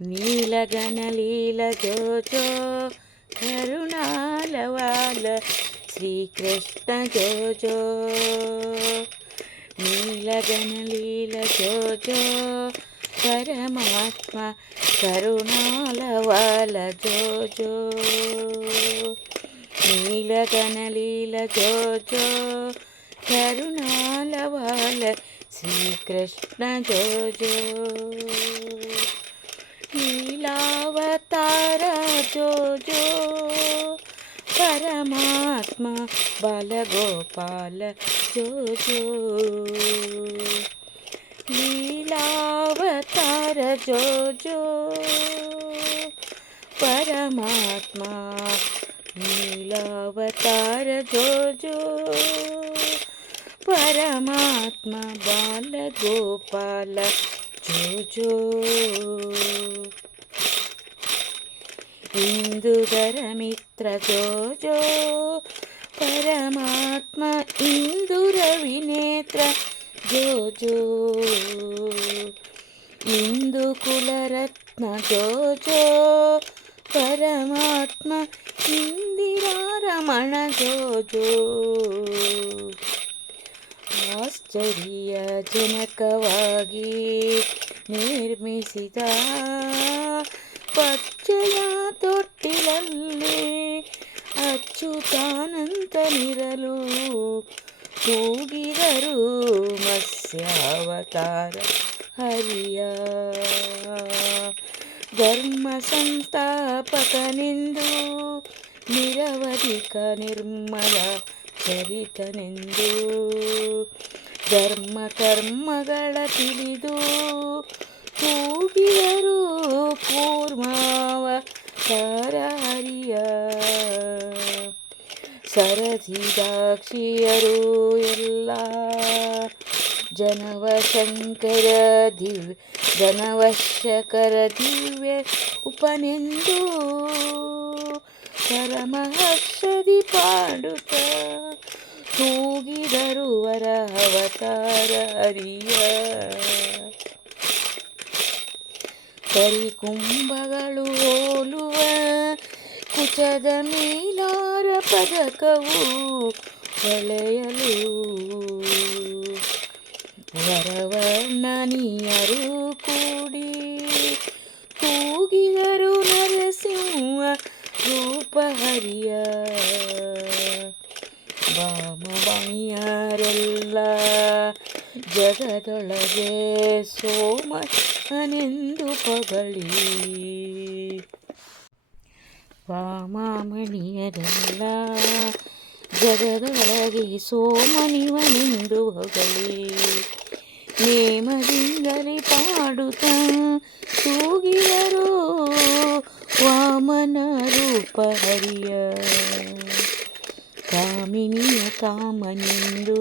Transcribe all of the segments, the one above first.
నీలగణలీల జోజో కరుణాలవాల శ్రీకృష్ణ జోజో నీలగణలీల జోజో పరమాత్మ కరుణాలవాల జోజో నీలగణలీల జోజో కరుణాలవాల శ్రీకృష్ణ జోజో ലീലാവതാര ജോജോ പരമാത്മ ബലഗോപാല ജോജോ ലീലാവതാര ജോജോ പരമാത്മാ ലീലാവതാര ജോജോ പരമാത്മ ബാലഗോപാല ജോജോ ഇന്ദുകരമിത്ര ജോജോ പരമാത്മ ഇന്ദുരവിനേത്ര ജോജോ ഇന്ദുകുലരത്ന ജോജോ പരമാത്മ ഇന്ദിരാരമണ ജോജോ ಆಶ್ಚರ್ಯ ಜನಕವಾಗಿ ನಿರ್ಮಿಸಿದ ಪಚ್ಚಯ ತೊಟ್ಟಿಲಲ್ಲಿ ಅಚ್ಚುತಾನಂತನಿರಲು ಕೂಗಿದರು ಮತ್ಸ್ಯಾವತಾರ ಹರಿಯ. ಧರ್ಮ ಸಂಸ್ಥಾಪಕನೆಂದು ನಿರವಧಿಕ ನಿರ್ಮಲ ಚರಿತನೆಂದು ಧರ್ಮ ಕರ್ಮಗಳ ತಿಳಿದು ಕೂಗಿದರು ಕೂರ್ಮಾವ ಹರಿಯ ಸರಸಿದಾಕ್ಷಿಯರು ಎಲ್ಲ ಜನವ ಶಂಕರ ದಿವ್ಯ ಜನವಶಕರ ದಿವ್ಯ ಉಪನೆಂದು ಪರಮಹರ್ಷದಿ ಪಾಡುತ್ತ ಕೂಗಿದರು ವರ ಅವತಾರ ಹರಿಯ ಕರಿಕುಂಭಗಳು ಹೋಲುವ ಕುಚದ ಮೇಲಾರ ಪದಕವು ಹೊಳೆಯಲು ವರವರ್ಣನೀಯರು ಕೂಡಿ ಕೂಗಿದರು ನರಸಿಂಹ ರೂಪ ಹರಿಯ ಜಗದೊಳಗೆ ಸೋಮನೆಂದು ಪಗಳಿ ವಾಮಾಮಣಿಯರೆಲ್ಲ ಜಗದೊಳಗೆ ಸೋಮನಿವನೆಂದು ಹೊಗಳಿ. ನೇಮದಿಂದಲೇ ಪಾಡುತ್ತ ತೂಗಿದರು ವಾಮನ ರೂಪ ಹರಿಯ. ಕಾಮಿನಿಯ ಕಾಮನೆಂದು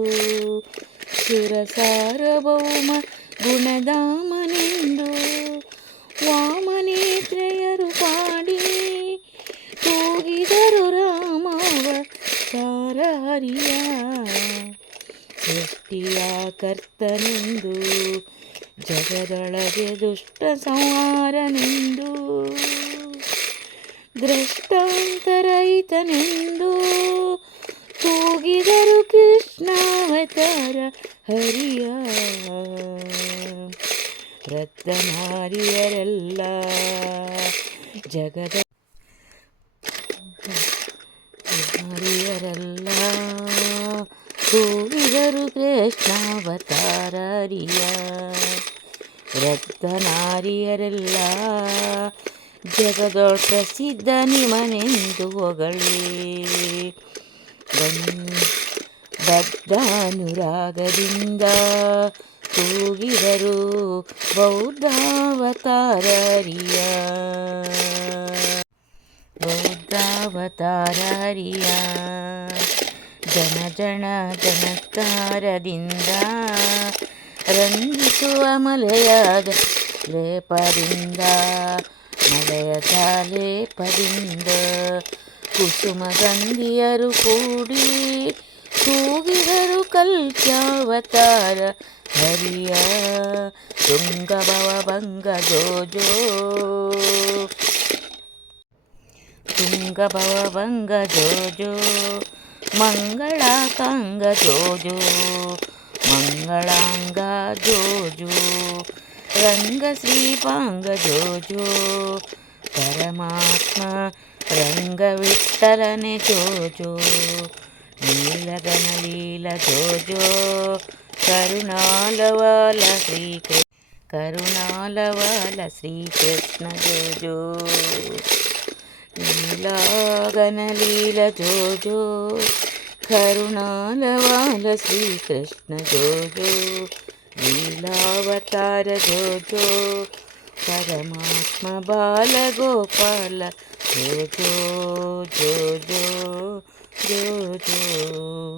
ಸುರಸಾರಭೌಮ ಗುಣಧಾಮನೆಂದು ವಾಮನೇತ್ರಯರು ಪಾಡಿ ಕೂಗಿದರು ರಾಮವ ತಾರಹರಿಯ ಸೃಷ್ಟಿಯ ಕರ್ತನೆಂದು ಜಗದೊಳಗೆ ದುಷ್ಟ ಸಂಹಾರನೆಂದು ದೃಷ್ಟಾಂತರಹಿತನೆಂದು ಕೂಗಿದರು ಕೃಷ್ಣಾವತಾರ ಹರಿಯ. ರತ್ನಹಾರಿಯರೆಲ್ಲ ಜಗದ ಹರಿಯರೆಲ್ಲ ಕೂಗಿದರು ಕೃಷ್ಣಾವತಾರ ಹರಿಯ. ರತ್ನಾರಿಯರೆಲ್ಲ ಜಗದೊಳ ಪ್ರಸಿದ್ಧ ನಿಮನೆಂದು ಹೊಗಳಿ. ಬದ್ಧಾನುರಾಗದಿಂದ ಕೂಗಿದರು ಬೌದ್ಧಾವತಾರರಿಯ. ಬೌದ್ಧಾವತಾರರಿಯ. ಜನ ಜನ ಜನಕಾರದಿಂದ ರಂಜಿಸುವ ಮಲೆಯಾದ ಲೇಪದಿಂದ ಮಲೆಯ ಲೇಪದಿಂದ ಕುಸುಮ ಗಂಧಿಯರು ಕೂಡಿ ತೂಗಿದರು ಕಲ್ಕ್ಯಾವತಾರ ಹರಿಯ ತುಂಗ ಭವ ಭಂಗ ಜೋಜೋ ತುಂಗ ಭವ ಭಂಗ ಜೋಜೋ ಮಂಗಳಾಕಾಂಗ ಜೋಜೋ ಮಂಗಳಾಂಗ ಜೋಜೋ ರಂಗ ಶ್ರೀಪಾಂಗ ಜೋಜೋ ಪರಮಾತ್ಮ ರಂಗ ವಿಠಲನೆ ಜೋಜೋ నీలగణలీలజోజో కరుణాలవాల శ్రీకృష్ణ కరుణాలవాల శ్రీకృష్ణ జోజో నీలాగణలీల జోజో కరుణాలవాల శ్రీకృష్ణ జోజో లీలావతార జోజో పరమాత్మ బాల గోపాల జోజో జోజో. ಜೋಜೋ ಜೋಜೋ ಜೋಜೋ